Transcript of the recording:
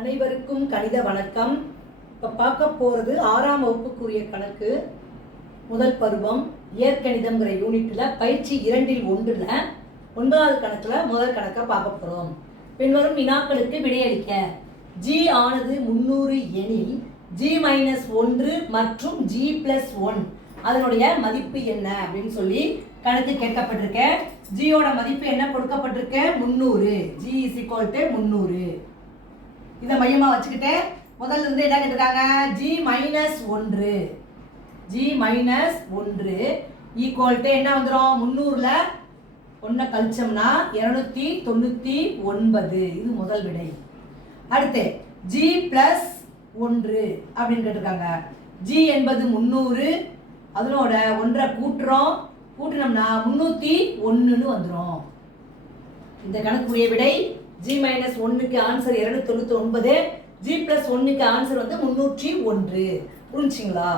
அனைவருக்கும் கணித வணக்கம். இப்போ பார்க்க போகிறது ஆறாம் வகுப்புக்குரிய கணக்கு. முதல் பருவம் இயற்கணிதம்ங்கிற யூனிட்டில் பயிற்சி இரண்டில் ஒன்றில் ஒன்பதாவது கணக்கில் முதல் கணக்கை பார்க்க போகிறோம் பின்வரும் வினாக்களுக்கு விடையளிக்க. ஜி ஆனது முந்நூறு எனில் ஜி மைனஸ் ஒன்று மற்றும் ஜி பிளஸ் ஒன் அதனுடைய மதிப்பு என்ன அப்படின்னு சொல்லி கணக்கு கேட்கப்பட்டிருக்க. ஜியோட மதிப்பு என்ன கொடுக்கப்பட்டிருக்க? முந்நூறு ஜி இஸ் ஈக்குவல் டு முந்நூறு இதை மையமாக வச்சுக்கிட்டு முதல்ல இருந்து என்ன கேட்டிருக்காங்க? ஜி மைனஸ் ஒன்று. ஜி மைனஸ் ஒன்று ஈக்குவல்ட்டு என்ன வந்துடும் முந்நூறில் ஒன்றை கழிச்சோம்னா இரநூத்தி தொண்ணூற்றி ஒன்பது. இது முதல் விடை. அடுத்து ஜி ப்ளஸ் ஒன்று அப்படின்னு கேட்டிருக்காங்க. ஜி என்பது முந்நூறு. அதனோட ஒன்றை கூட்டுறோம். கூட்டினோம்னா முந்நூற்றி ஒன்றுன்னு வந்துடும் இந்த கணக்குரிய விடை ஜி மைனஸ் ஒன்றுக்கு ஆன்சர் இரநூத்தி தொண்ணூற்றி ஒன்பது ஜி ப்ளஸ் ஒன்றுக்கு ஆன்சர் வந்து முந்நூற்றி ஒன்று. புரிஞ்சுங்களா?